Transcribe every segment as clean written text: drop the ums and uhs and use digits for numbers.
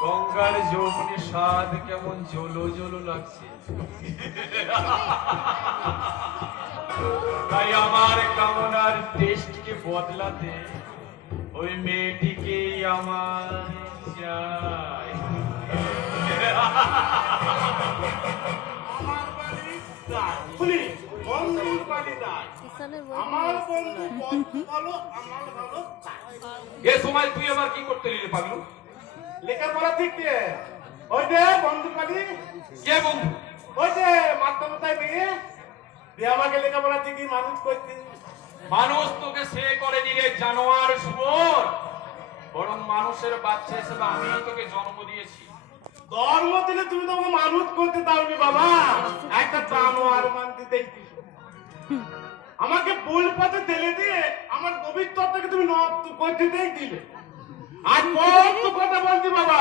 গঙ্গার যৌবনে স্বাদ কেমন জলো জলো লাগছে। তাই আমার কামনার টেস্টকে বদলাতে ওই মেয়েটিকে আমার চাই। আমার বাড়ি দায়, শুনি, বন্ধুর বাড়ি দায়। আমার বন্ধু বন্ধু ভালো, আমার ভালো চাই। এ সময় তুই আবার কি করতে নিলে পাগলু? লেখাপড়া ঠিক কে? ওই যে বন্ধু বাড়ি, কে বন্ধু? ওই যে মাধ্যমতায় মেয়ে, দিয়ে আমাকে লেখাপড়া ঠিকই মানুষ করতে। মানুষ তোকে সে করে নিলে জানোয়ার শুয়োর, বরং মানুষের বাচ্চা হিসেবে আমি তোকে জন্ম দিয়েছি। ধর্ম দিলে তুমি তো আমাকে মানুষ করতে দাওনি বাবা, একটা জানোয়ার মানতে দেখছি। আমাকে ভুল পথে ঠেলে দিয়ে আমার পবিত্রতাকে তুমি নষ্ট করতে দিলে। আর কত কথা বলছি বাবা,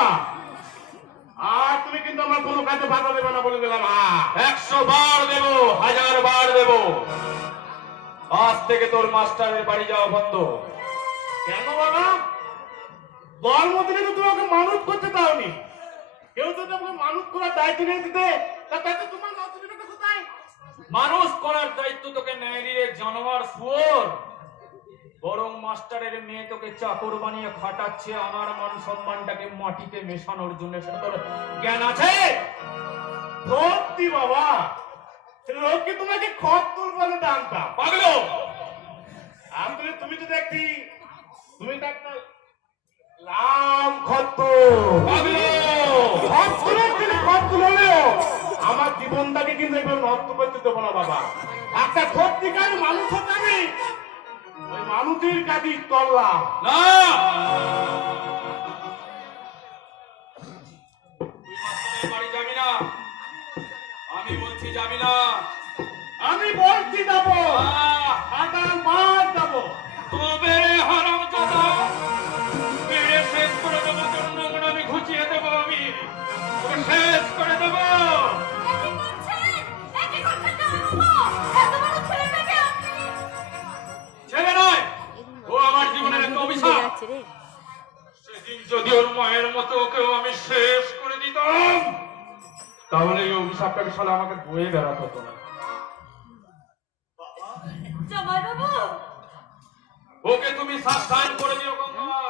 আর তুমি কিন্তু আমার কোনো কাজে বাধা দেবে না বলে দিলাম। 100 বার দেব, 1000 বার দেব, আজ থেকে তোর মাস্টারের বাড়ি যাওয়া বন্ধ। কেন বাবা? ধর্ম দিলে তো তুমি আমাকে মানুষ করতে দাওনি। কেউ যদি আমাকে মানুষ করার দায়িত্ব নিয়ে দিতে, তাতে তোমার নতুনটা কোথায়? মানুষ করার দায়িত্ব তোকে নেয় রে জানোয়ার শুয়োর, বরং মাস্টারের মেয়ে তোকে চাকর বানিয়ে খাটাচ্ছে আমার মান সম্মানটাকে মাটিতে মেশানোর জন্য। সেটা তোর জ্ঞান আছে? সত্যি বাবা, লোককে তোমাকে খত্তর বলে জানতাম। পাগলো, আসলে তুমি তো দেখছি, তুমি তো একটা লাম খত্তর। পাগলো, খত্তরের দিনে খত্তর হলেও আমার জীবনটাকে কিন্তু এভাবে নষ্ট করতে দেবো না বাবা। একটা সত্যিকার মানুষ হতে আমি ওই মানুষের কাজই করলাম না, তুই মাস্টারের বাড়ি যাবি না। আমি বলছি যাবি না। আমি বলছি যাবো, আহ, আগাম মাস যাবো। তবে রে হারামজাদা, মেরে শেষ করে দেবো তোর নোংরা, আমি ঘুচিয়ে দেবো, আমি তোকে শেষ করে দেবো। ছেলে নয়, ও আমার জীবনের একটা অভিশাপ। সেদিন যদি ওর মায়ের মতো ওকেও আমি শেষ করে দিতাম, তাহলে এই অভিশাপটাকে শালা আমাকে বয়ে বেড়াতে হতো না। ওকে তুমি সাবধান করে দিও গঙ্গা।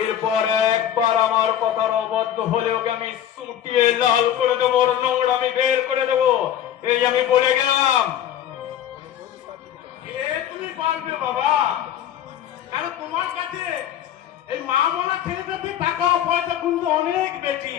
এরপর একবার আমার কথার অবদ্ধ হলে ওকে আমি সুটিয়ে লাল করে দেবো, ওর নোংরা আমি বের করে দেবো, এই আমি বলে গেলাম। এ তুমি পারবে বাবা, কারণ তোমার কাছে এই মা মরা ছেলেটাতে টাকা পয়সা কিন্তু অনেক বেশি।